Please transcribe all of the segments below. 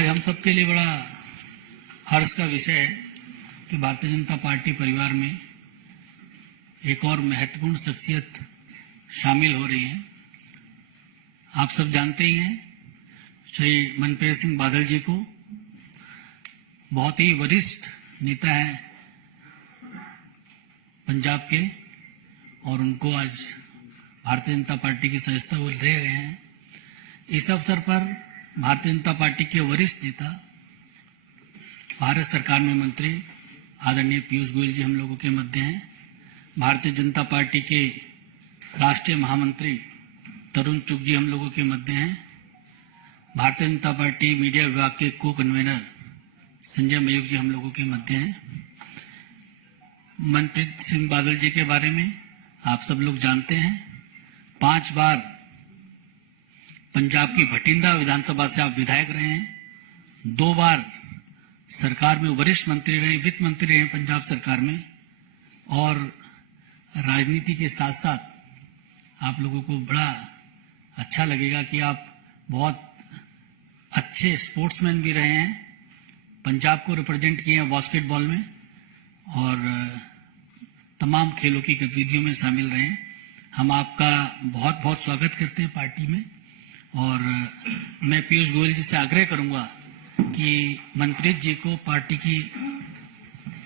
आज हम सबके लिए बड़ा हर्ष का विषय है कि भारतीय जनता पार्टी परिवार में एक और महत्वपूर्ण शख्सियत शामिल हो रही है। आप सब जानते ही हैं श्री मनप्रीत सिंह बादल जी को, बहुत ही वरिष्ठ नेता है पंजाब के, और उनको आज भारतीय जनता पार्टी की सदस्यता वो ले रहे हैं। इस अवसर पर भारतीय जनता पार्टी के वरिष्ठ नेता, भारत सरकार में मंत्री आदरणीय पीयूष गोयल जी हम लोगों के मध्य हैं। भारतीय जनता पार्टी के राष्ट्रीय महामंत्री तरुण चुग जी हम लोगों के मध्य हैं। भारतीय जनता पार्टी मीडिया विभाग के को कन्वीनर संजय मयूख जी हम लोगों के मध्य हैं। मनप्रीत सिंह बादल जी के बारे में आप सब लोग जानते हैं। 5 बार पंजाब की भटिंडा विधानसभा से आप विधायक रहे हैं। 2 बार सरकार में वरिष्ठ मंत्री रहे, वित्त मंत्री रहे पंजाब सरकार में, और राजनीति के साथ साथ आप लोगों को बड़ा अच्छा लगेगा कि आप बहुत अच्छे स्पोर्ट्समैन भी रहे हैं। पंजाब को रिप्रेजेंट किए हैं बास्केटबॉल में, और तमाम खेलों की गतिविधियों में शामिल रहे हैं। हम आपका बहुत बहुत स्वागत करते हैं पार्टी में, और मैं पीयूष गोयल जी से आग्रह करूंगा कि मनप्रीत जी को पार्टी की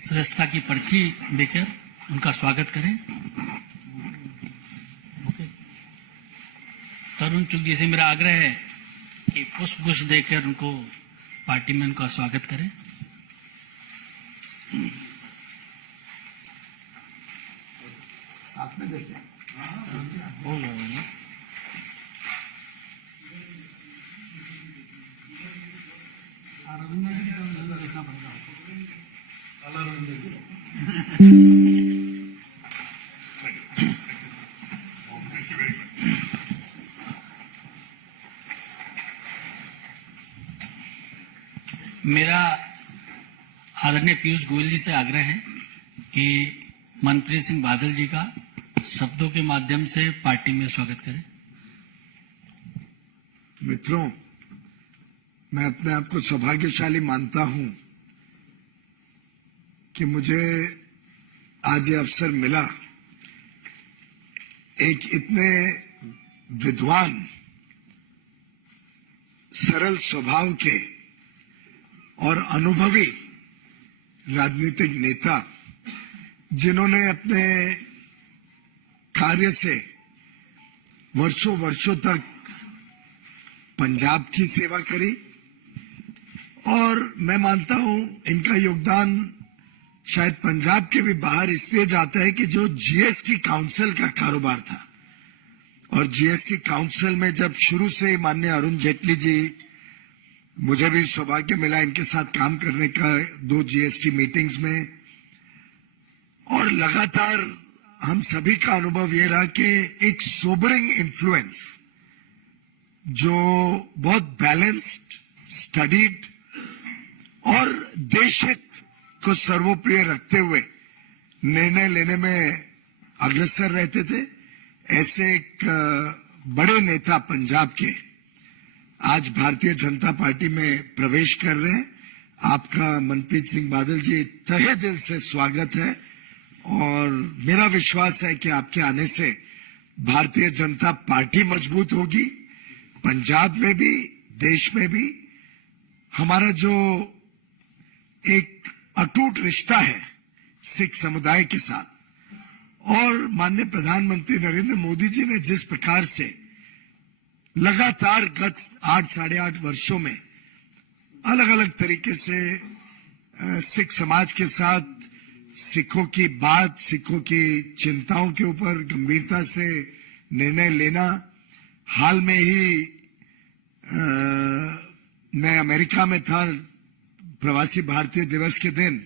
सदस्यता की पर्ची देकर उनका स्वागत करें। तरुण चुग जी से मेरा आग्रह है कि पुष्प देकर उनको पार्टी में उनका स्वागत करें। साथ में देखें। देखना पड़ेगा। मेरा आदरणीय पीयूष गोयल जी से आग्रह है कि मनप्रीत सिंह बादल जी का शब्दों के माध्यम से पार्टी में स्वागत करें। मित्रों, मैं अपने आप को सौभाग्यशाली मानता हूं कि मुझे आज ये अवसर मिला एक इतने विद्वान, सरल स्वभाव के और अनुभवी राजनीतिक नेता, जिन्होंने अपने कार्य से वर्षों वर्षों तक पंजाब की सेवा करी, और मैं मानता हूं इनका योगदान शायद पंजाब के भी बाहर इसलिए जाता है कि जो जीएसटी काउंसिल का कारोबार था, और जीएसटी काउंसिल में जब शुरू से माननीय अरुण जेटली जी, मुझे भी सौभाग्य मिला इनके साथ काम करने का 2 जीएसटी मीटिंग्स में, और लगातार हम सभी का अनुभव ये रहा कि एक सोबरिंग इन्फ्लुएंस, जो बहुत बैलेंस्ड, स्टडीड और देशहित को सर्वोप्रिय रखते हुए निर्णय लेने में अग्रसर रहते थे, ऐसे एक बड़े नेता पंजाब के आज भारतीय जनता पार्टी में प्रवेश कर रहे हैं। आपका मनप्रीत सिंह बादल जी तहे दिल से स्वागत है, और मेरा विश्वास है कि आपके आने से भारतीय जनता पार्टी मजबूत होगी, पंजाब में भी, देश में भी। हमारा जो एक अटूट रिश्ता है सिख समुदाय के साथ, और माननीय प्रधानमंत्री नरेंद्र मोदी जी ने जिस प्रकार से लगातार गत 8 साढ़े 8 वर्षों में अलग अलग तरीके से सिख समाज के साथ सिखों की बात, सिखों की चिंताओं के ऊपर गंभीरता से निर्णय लेना। हाल में ही मैं अमेरिका में था प्रवासी भारतीय दिवस के दिन,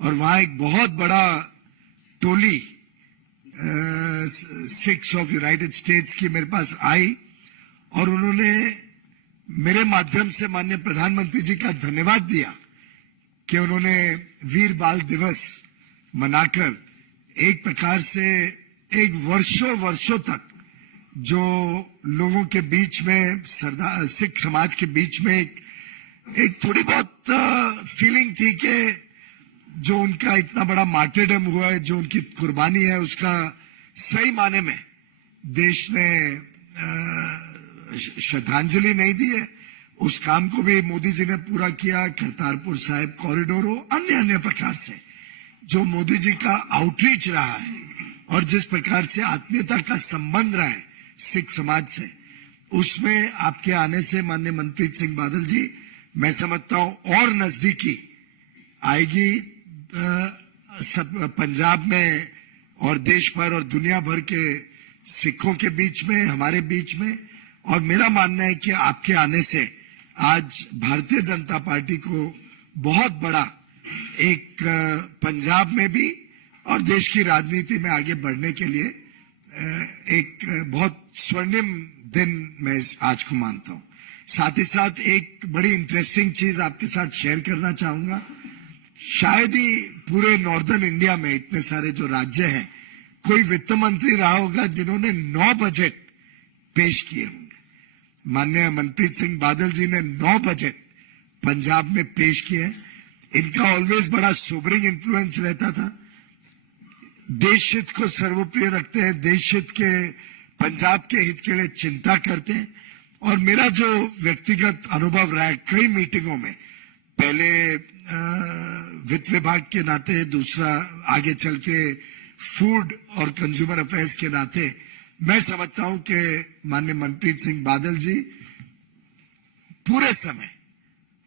और वहां एक बहुत बड़ा टोली सिख्स ऑफ यूनाइटेड स्टेट्स की मेरे पास आई, और उन्होंने मेरे माध्यम से माननीय प्रधानमंत्री जी का धन्यवाद दिया कि उन्होंने वीर बाल दिवस मनाकर एक प्रकार से एक वर्षों वर्षों तक जो लोगों के बीच में, सरदार सिख समाज के बीच में एक एक थोड़ी बहुत फीलिंग थी कि जो उनका इतना बड़ा मार्टरडम हुआ है, जो उनकी कुर्बानी है, उसका सही माने में देश ने श्रद्धांजलि नहीं दी है। उस काम को भी मोदी जी ने पूरा किया। करतारपुर साहिब कॉरिडोर हो, अन्य अन्य प्रकार से जो मोदी जी का आउटरीच रहा है और जिस प्रकार से आत्मीयता का संबंध रहा है सिख समाज से, उसमें आपके आने से माननीय मनप्रीत सिंह बादल जी, मैं समझता हूं और नजदीकी आएगी सब पंजाब में और देश भर और दुनिया भर के सिखों के बीच में, हमारे बीच में। और मेरा मानना है कि आपके आने से आज भारतीय जनता पार्टी को बहुत बड़ा एक पंजाब में भी और देश की राजनीति में आगे बढ़ने के लिए एक बहुत स्वर्णिम दिन मैं आज को मानता हूं। साथ ही साथ एक बड़ी इंटरेस्टिंग चीज आपके साथ शेयर करना चाहूंगा। शायद ही पूरे नॉर्दर्न इंडिया में इतने सारे जो राज्य हैं, कोई वित्त मंत्री रहा होगा जिन्होंने 9 बजट पेश किए होंगे। माननीय मनप्रीत सिंह बादल जी ने 9 बजट पंजाब में पेश किए। इनका ऑलवेज बड़ा सोबरिंग इन्फ्लुएंस रहता था। देश हित को सर्वप्रिय रखते हैं, देश हित के पंजाब के हित के लिए चिंता करते हैं। और मेरा जो व्यक्तिगत अनुभव रहा है कई मीटिंगों में, पहले वित्त विभाग के नाते, दूसरा आगे चल के फूड और कंज्यूमर अफेयर्स के नाते, मैं समझता हूं कि माननीय मनप्रीत सिंह बादल जी पूरे समय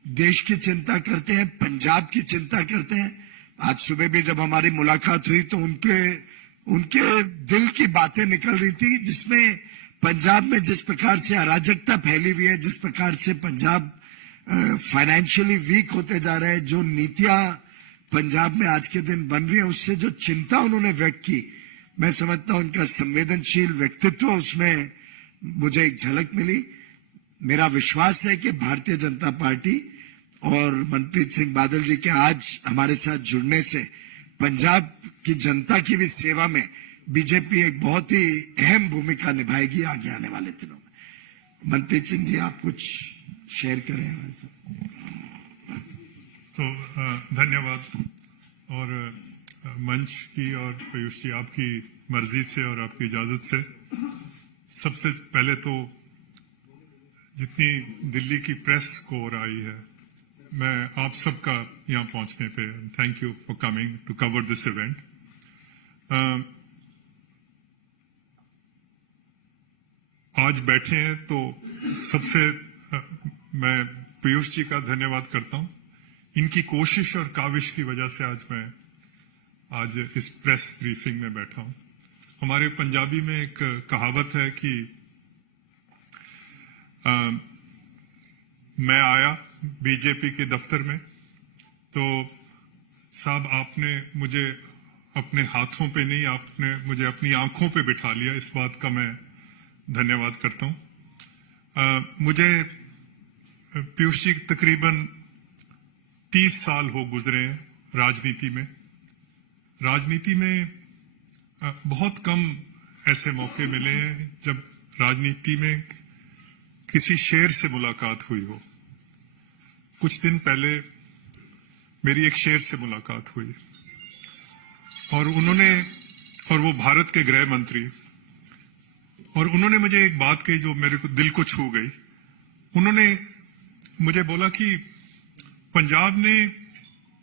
देश की चिंता करते हैं, पंजाब की चिंता करते हैं। आज सुबह भी जब हमारी मुलाकात हुई तो उनके दिल की बातें निकल रही थी, जिसमें पंजाब में जिस प्रकार से अराजकता फैली हुई है, जिस प्रकार से पंजाब फाइनेंशियली वीक होते जा रहे हैं, जो नीतियां पंजाब में आज के दिन बन रही है, उससे जो चिंता उन्होंने व्यक्त की, मैं समझता हूं उनका संवेदनशील व्यक्तित्व, उसमें मुझे एक झलक मिली। मेरा विश्वास है कि भारतीय जनता पार्टी और मनप्रीत सिंह बादल जी के आज हमारे साथ जुड़ने से पंजाब की जनता की भी सेवा में बीजेपी एक बहुत ही अहम भूमिका निभाएगी आगे आने वाले दिनों में। मनप्रीत सिंह जी, आप कुछ शेयर करें हमारे साथ। तो धन्यवाद। और मंच की और पीयूष जी आपकी मर्जी से और आपकी इजाजत से सबसे पहले तो जितनी दिल्ली की प्रेस को आई है, मैं आप सबका यहाँ पहुंचने पे thank you for coming to cover this event. आज बैठे हैं तो सबसे मैं पीयूष जी का धन्यवाद करता हूं। इनकी कोशिश और काविश की वजह से आज इस प्रेस ब्रीफिंग में बैठा हूं। हमारे पंजाबी में एक कहावत है कि मैं आया बीजेपी के दफ्तर में तो साहब आपने मुझे अपने हाथों पे नहीं, आपने मुझे अपनी आंखों पे बिठा लिया। इस बात का मैं धन्यवाद करता हूं। मुझे पीयूष जी तकरीबन 30 साल हो गुजरे हैं राजनीति में। राजनीति में बहुत कम ऐसे मौके मिले हैं जब राजनीति में किसी शेर से मुलाकात हुई हो। कुछ दिन पहले मेरी एक शेर से मुलाकात हुई और वो भारत के गृह मंत्री, और उन्होंने मुझे एक बात कही जो मेरे को दिल को छू गई। उन्होंने मुझे बोला कि पंजाब ने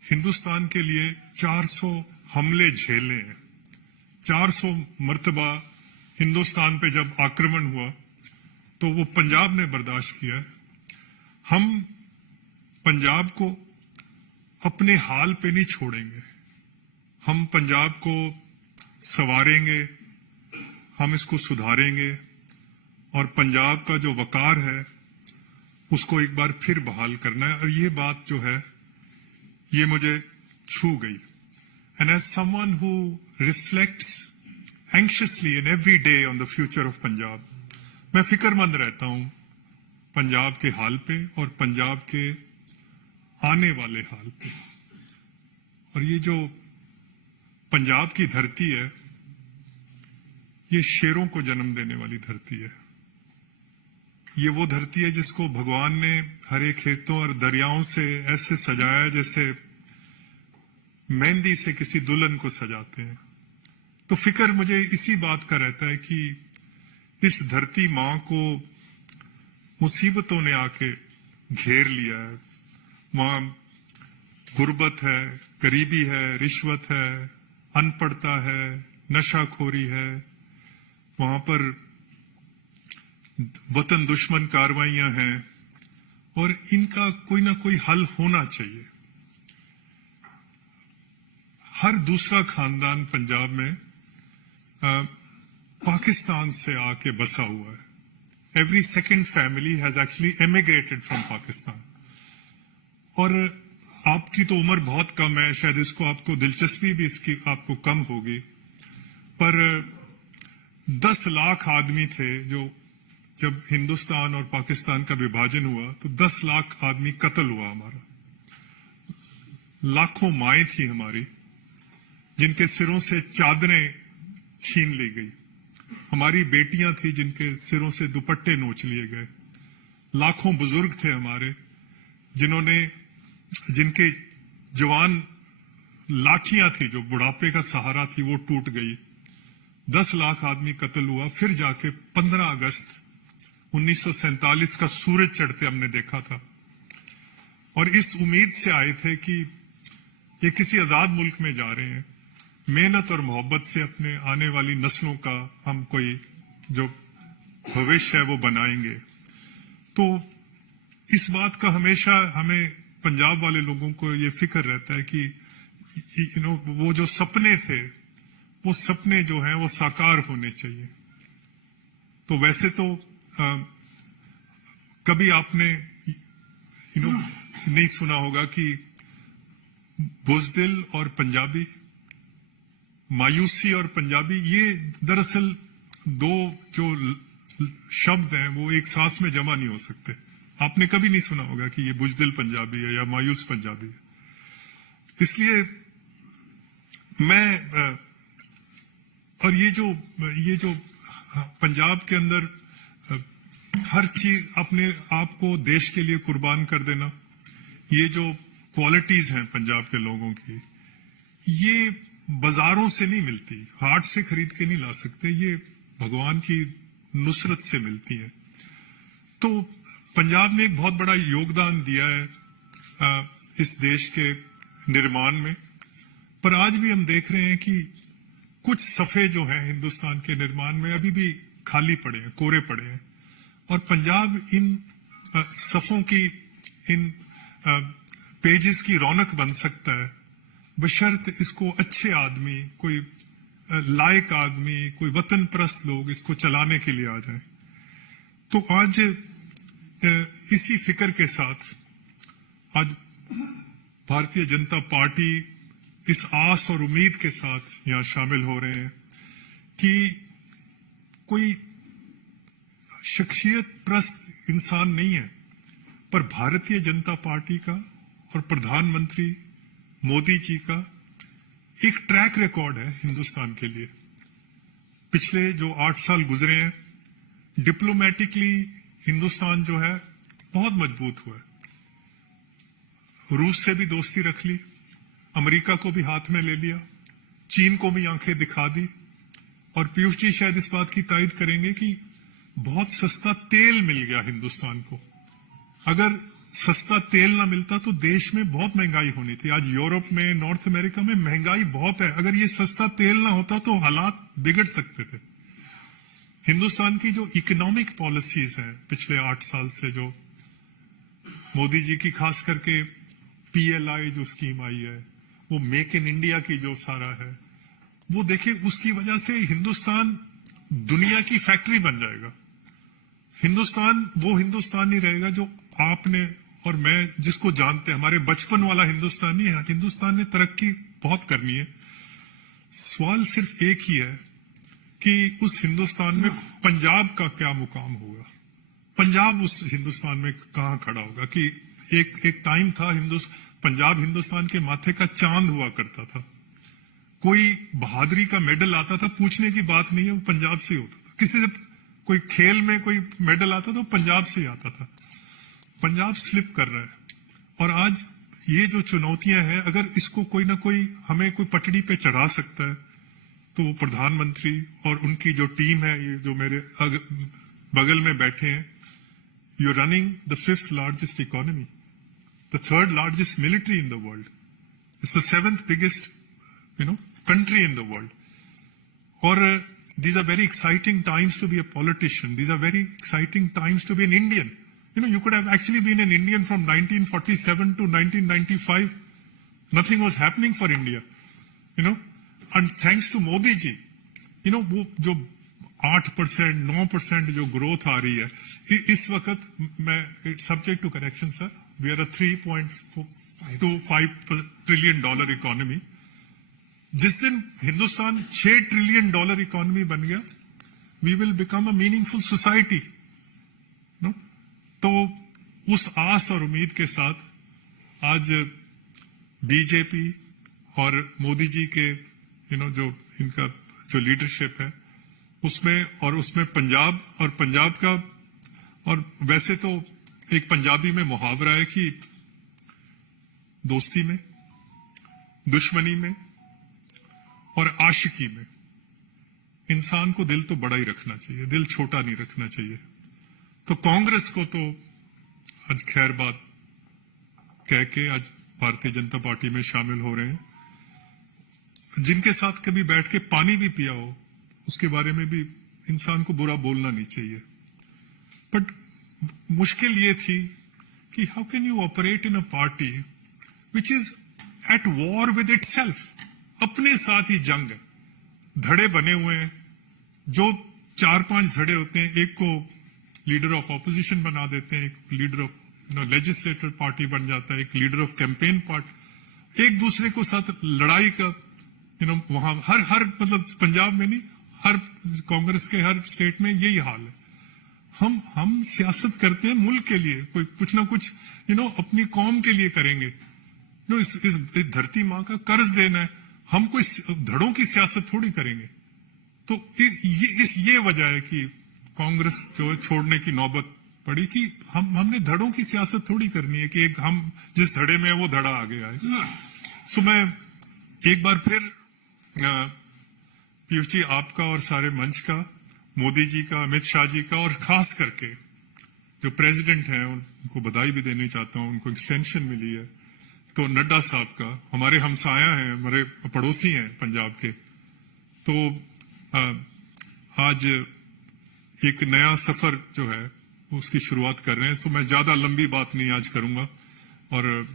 हिंदुस्तान के लिए 400 हमले झेले हैं। 400 मर्तबा हिंदुस्तान पे जब आक्रमण हुआ तो वो पंजाब ने बर्दाश्त किया है। हम पंजाब को अपने हाल पे नहीं छोड़ेंगे। हम पंजाब को संवारेंगे, हम इसको सुधारेंगे और पंजाब का जो वकार है उसको एक बार फिर बहाल करना है। और ये बात जो है ये मुझे छू गई। And as someone who reflects anxiously in every day on the future of Punjab, मैं फिक्रमंद रहता हूं पंजाब के हाल पे और पंजाब के आने वाले हाल पे। और ये जो पंजाब की धरती है ये शेरों को जन्म देने वाली धरती है। ये वो धरती है जिसको भगवान ने हरे खेतों और दरियाओं से ऐसे सजाया जैसे मेहंदी से किसी दुल्हन को सजाते हैं। तो फिक्र मुझे इसी बात का रहता है कि इस धरती माँ को मुसीबतों ने आके घेर लिया है। वहां गुर्बत है, गरीबी है, रिश्वत है, अनपढ़ता है, नशाखोरी है। वहां पर वतन दुश्मन कार्रवाइयां हैं और इनका कोई ना कोई हल होना चाहिए। हर दूसरा खानदान पंजाब में पाकिस्तान से आके बसा हुआ है। Every second family has actually emigrated from Pakistan. और आपकी तो उम्र बहुत कम है, शायद इसको आपको दिलचस्पी भी इसकी आपको कम होगी, पर 10 लाख आदमी थे जो जब हिंदुस्तान और पाकिस्तान का विभाजन हुआ तो 10 लाख आदमी कत्ल हुआ हमारा। लाखों माएं थी हमारी जिनके सिरों से चादरें छीन ली गई। हमारी बेटियां थी जिनके सिरों से दुपट्टे नोच लिए गए। लाखों बुजुर्ग थे हमारे जिनके जवान लाठियां थी जो बुढ़ापे का सहारा थी वो टूट गई। 10 लाख आदमी कत्ल हुआ। फिर जाके 15 अगस्त 1947 का सूरज चढ़ते हमने देखा था और इस उम्मीद से आए थे कि ये किसी आजाद मुल्क में जा रहे हैं, मेहनत और मोहब्बत से अपने आने वाली नस्लों का हम कोई जो भविष्य है वो बनाएंगे। तो इस बात का हमेशा हमें पंजाब वाले लोगों को ये फिक्र रहता है कि वो जो सपने थे वो सपने जो हैं वो साकार होने चाहिए। तो वैसे तो कभी आपने नहीं सुना होगा कि बुज़दिल और पंजाबी, मायूसी और पंजाबी, ये दरअसल दो जो शब्द हैं वो एक सांस में जमा नहीं हो सकते। आपने कभी नहीं सुना होगा कि ये बुज़दिल पंजाबी है या मायूस पंजाबी है। इसलिए मैं और ये जो पंजाब के अंदर हर चीज अपने आप को देश के लिए कुर्बान कर देना, ये जो क्वालिटीज हैं पंजाब के लोगों की, ये बाजारों से नहीं मिलती, हाट से खरीद के नहीं ला सकते, ये भगवान की नुसरत से मिलती है। तो पंजाब ने एक बहुत बड़ा योगदान दिया है इस देश के निर्माण में, पर आज भी हम देख रहे हैं कि कुछ सफ़े जो हैं हिंदुस्तान के निर्माण में अभी भी खाली पड़े हैं, कोरे पड़े हैं। और पंजाब इन सफ़ों की, इन पेजेस की रौनक बन सकता है बशर्त इसको अच्छे आदमी, कोई लायक आदमी, कोई वतन परस्त लोग इसको चलाने के लिए आ जाएं। तो आज इसी फिक्र के साथ आज भारतीय जनता पार्टी इस आस और उम्मीद के साथ यहां शामिल हो रहे हैं कि कोई शख्सियत प्रस्त इंसान नहीं है, पर भारतीय जनता पार्टी का और प्रधानमंत्री मोदी जी का एक ट्रैक रिकॉर्ड है हिंदुस्तान के लिए। पिछले जो 8 साल गुजरे हैं, डिप्लोमेटिकली हिंदुस्तान जो है बहुत मजबूत हुआ है। रूस से भी दोस्ती रख ली, अमेरिका को भी हाथ में ले लिया, चीन को भी आंखें दिखा दी। और पीयूष जी शायद इस बात की तायद करेंगे कि बहुत सस्ता तेल मिल गया हिंदुस्तान को। अगर सस्ता तेल ना मिलता तो देश में बहुत महंगाई होनी थी। आज यूरोप में, नॉर्थ अमेरिका में महंगाई बहुत है। अगर ये सस्ता तेल ना होता तो हालात बिगड़ सकते थे। हिंदुस्तान की जो इकोनॉमिक पॉलिसीज हैं पिछले 8 साल से, जो मोदी जी की खास करके PLI जो स्कीम आई है, वो मेक इन इंडिया की जो सारा है, वो देखिए उसकी वजह से हिंदुस्तान दुनिया की फैक्ट्री बन जाएगा। हिंदुस्तान वो हिंदुस्तान नहीं रहेगा जो आपने और मैं जिसको जानते हैं, हमारे बचपन वाला हिंदुस्तान नहीं है। हिंदुस्तान ने तरक्की बहुत करनी है। सवाल सिर्फ एक ही है कि उस हिंदुस्तान में पंजाब का क्या मुकाम होगा, पंजाब उस हिंदुस्तान में कहां खड़ा होगा। कि एक टाइम था पंजाब हिंदुस्तान के माथे का चांद हुआ करता था। कोई बहादुरी का मेडल आता था, पूछने की बात नहीं है, वो पंजाब से होता था। किसी से कोई खेल में कोई मेडल आता तो पंजाब से ही आता था। पंजाब स्लिप कर रहा है और आज ये जो चुनौतियां हैं, अगर इसको कोई ना कोई हमें कोई पटड़ी पे चढ़ा सकता है तो वो प्रधानमंत्री और उनकी जो टीम है, ये जो मेरे बगल में बैठे हैं, you running the 5th largest economy, the 3rd largest military in the world, it's the 7th biggest country in the world. Or these are very exciting times to be a politician. These are very exciting times to be an Indian. You could have actually been an Indian from 1947 to 1995. Nothing was happening for India. And thanks to Modi ji, वो जो 8%, 9% जो growth आ रही है, इस वक्त मैं subject to correction sir, we are a $3.25 trillion economy. जिस दिन हिंदुस्तान $6 trillion इकोनॉमी बन गया, we will become a meaningful society. तो उस आस और उम्मीद के साथ आज बीजेपी और मोदी जी के जो इनका जो लीडरशिप है उसमें पंजाब का, और वैसे तो एक पंजाबी में मुहावरा है कि दोस्ती में, दुश्मनी में और आशिकी में इंसान को दिल तो बड़ा ही रखना चाहिए, दिल छोटा नहीं रखना चाहिए। तो कांग्रेस को तो आज खैर बात कह के आज भारतीय जनता पार्टी में शामिल हो रहे हैं। जिनके साथ कभी बैठ के पानी भी पिया हो, उसके बारे में भी इंसान को बुरा बोलना नहीं चाहिए। बट मुश्किल ये थी कि how can you operate in a party which is at war with itself, अपने साथ ही जंग है, धड़े बने हुए हैं, जो 4-5 धड़े होते हैं, एक को लीडर ऑफ ऑपोजिशन बना देते हैं, एक लीडर ऑफ लेजिस्लेटिव पार्टी बन जाता है, एक लीडर ऑफ कैंपेन पार्टी, एक दूसरे को साथ लड़ाई का वहां हर मतलब पंजाब में नहीं, हर कांग्रेस के हर स्टेट में यही हाल है। हम सियासत करते हैं मुल्क के लिए, कोई कुछ ना कुछ अपनी कौम के लिए करेंगे। इस धरती माँ का कर्ज देना है, हम कोई धड़ों की सियासत थोड़ी करेंगे। तो ये वजह है कि कांग्रेस जो छोड़ने की नौबत पड़ी कि हमने धड़ों की सियासत थोड़ी करनी है कि हम जिस धड़े में है वो धड़ा आगे आए। सो मैं एक बार फिर पीयूष जी आपका और सारे मंच का, मोदी जी का, अमित शाह जी का, और खास करके जो प्रेसिडेंट हैं उनको बधाई भी देनी चाहता हूं, उनको एक्सटेंशन मिली है। तो नड्डा साहब का, हमारे हमसाया हैं, हमारे पड़ोसी हैं पंजाब के, तो आज एक नया सफर जो है उसकी शुरुआत कर रहे हैं। सो मैं ज्यादा लंबी बात नहीं आज करूंगा, और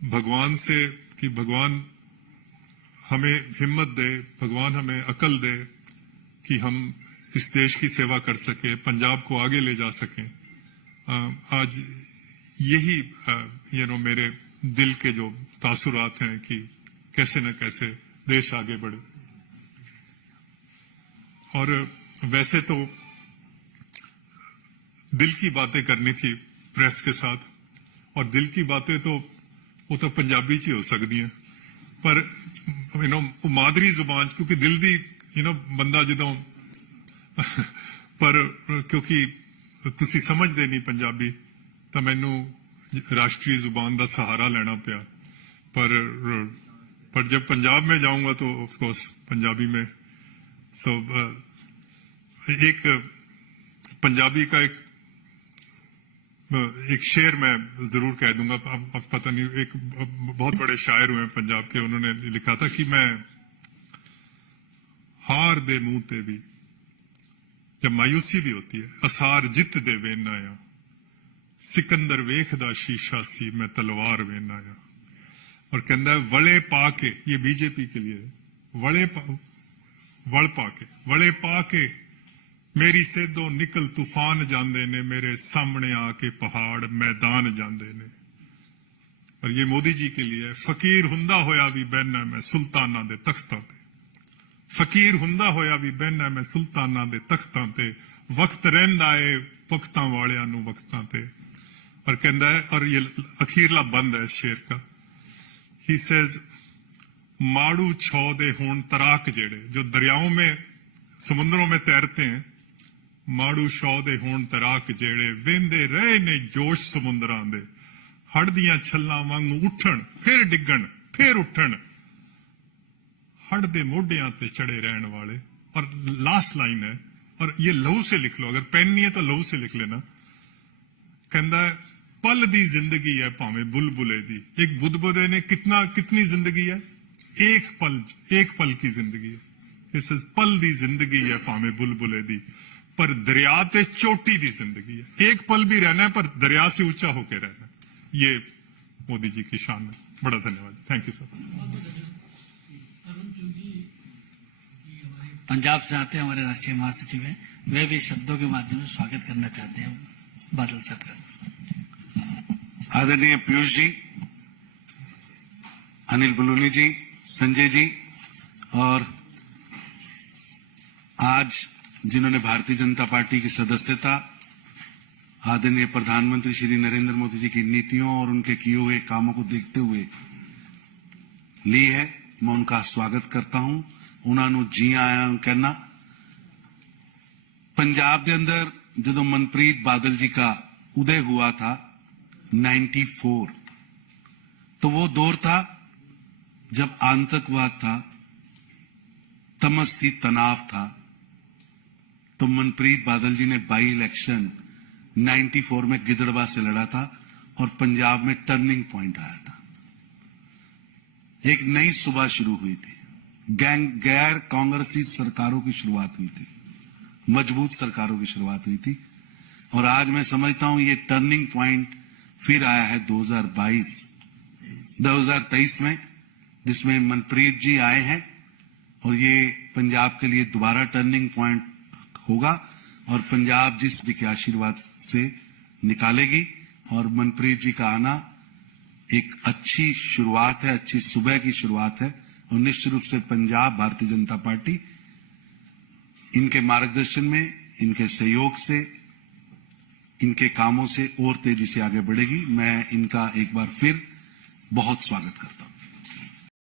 भगवान से कि भगवान हमें हिम्मत दे, भगवान हमें अकल दे कि हम इस देश की सेवा कर सके, पंजाब को आगे ले जा सकें। आज यही मेरे दिल के जो तासुरात हैं कि कैसे न कैसे देश आगे बढ़े। और वैसे तो दिल की बातें करनी थी प्रेस के साथ, और दिल की बातें तो वो तो पंजाबी च हो सकती हैं, पर मादरी जुबान, क्योंकि दिल दी बंदा जदों पर क्योंकि तुसी समझदे नहीं पंजाबी, तो मैनू राष्ट्रीय जुबान का सहारा लेना पिया। पर जब पंजाब में जाऊंगा तो ऑफ कोर्स पंजाबी में। सो एक पंजाबी का एक शेर मैं जरूर कह दूंगा, अब पता नहीं, एक बहुत बड़े शायर हुए हैं पंजाब के, उन्होंने लिखा था कि मैं हार दे मुंह ते भी, जब मायूसी भी होती है, असार जित दे वेना या, सिकंदर वेखदा शीशा सी मैं तलवार वेना या। और कहता है वले पा के, ये बीजेपी के लिए, वले पा के मेरी सेदों निकल तूफान जांदे ने, मेरे सामने आके पहाड़ मैदान जांदे ने। और ये मोदी जी के लिए, फकीर हुंदा होया भी बहना मैं सुल्ताना दे तख्तां ते, फकीर हुंदा होया भी बहना मैं सुल्ताना दे तख्तां ते, वक्त रहिंदा है वक्तां वालियां नूं वक्तां ते। और कहता है, और ये अखीरला बंद है इस शेर का, ही सेज माड़ू छौ दे होण तराक जेड़े, जो दरियाओं में समुद्रों में तैरते हैं, ਮਾੜੂ ਸ਼ੌ ਦੇ ਹੋਣ ਤਰਾਕ ਜਿਹੜੇ ਵਹਿੰਦੇ ਰਹੇ ਨੇ ਜੋਸ਼ ਸਮੁੰਦਰਾਂ ਦੇ ਹੜ ਦੀਆਂ ਛੱਲਾਂ ਵਾਂਗੂ ਉੱਠਣ ਫਿਰ ਡਿੱਗਣ ਫਿਰ ਉੱਠਣ हड़ दे मोडियां ते चढ़े रहने वाले। और लास्ट लाइन है, और ये लहू से लिख लो, अगर पेन नहीं है तो लहू से लिख लेना। कहता है पल दी जिंदगी है भावे बुलबुले दी। एक बुदबुदे ने कितनी जिंदगी है? एक पल की जिंदगी है। इस पल दी जिंदगी है भावे बुलबुले दी, पर दरिया ते चोटी दी जिंदगी है। एक पल भी रहना है पर दरिया से ऊंचा होकर रहना। ये मोदी जी की शान है। बड़ा धन्यवाद। Thank you sir. पंजाब से आते हैं हमारे राष्ट्रीय महासचिव हैं, वे भी शब्दों के माध्यम से स्वागत करना चाहते हैं बादल साहब का। आदरणीय पीयूष जी, अनिल बलूनी जी, संजय जी, और आज जिन्होंने भारतीय जनता पार्टी की सदस्यता आदरणीय प्रधानमंत्री श्री नरेंद्र मोदी जी की नीतियों और उनके किए हुए कामों को देखते हुए ली है, मैं उनका स्वागत करता हूं। उन्होंने जी आया कहना। पंजाब के अंदर जो मनप्रीत बादल जी का उदय हुआ था 94, तो वो दौर था जब आतंकवाद था, तमस थी, तनाव था। तो मनप्रीत बादल जी ने बाई इलेक्शन 94 में गिदड़वा से लड़ा था और पंजाब में टर्निंग पॉइंट आया था। एक नई सुबह शुरू हुई थी, गैर कांग्रेसी सरकारों की शुरुआत हुई थी, मजबूत सरकारों की शुरुआत हुई थी। और आज मैं समझता हूं ये टर्निंग पॉइंट फिर आया है 2023 में, जिसमें मनप्रीत जी आए हैं, और ये पंजाब के लिए दोबारा टर्निंग पॉइंट होगा और पंजाब जिस जी के आशीर्वाद से निकालेगी। और मनप्रीत जी का आना एक अच्छी शुरुआत है, अच्छी सुबह की शुरुआत है। और निश्चित रूप से पंजाब भारतीय जनता पार्टी इनके मार्गदर्शन में, इनके सहयोग से, इनके कामों से और तेजी से आगे बढ़ेगी। मैं इनका एक बार फिर बहुत स्वागत करता हूं।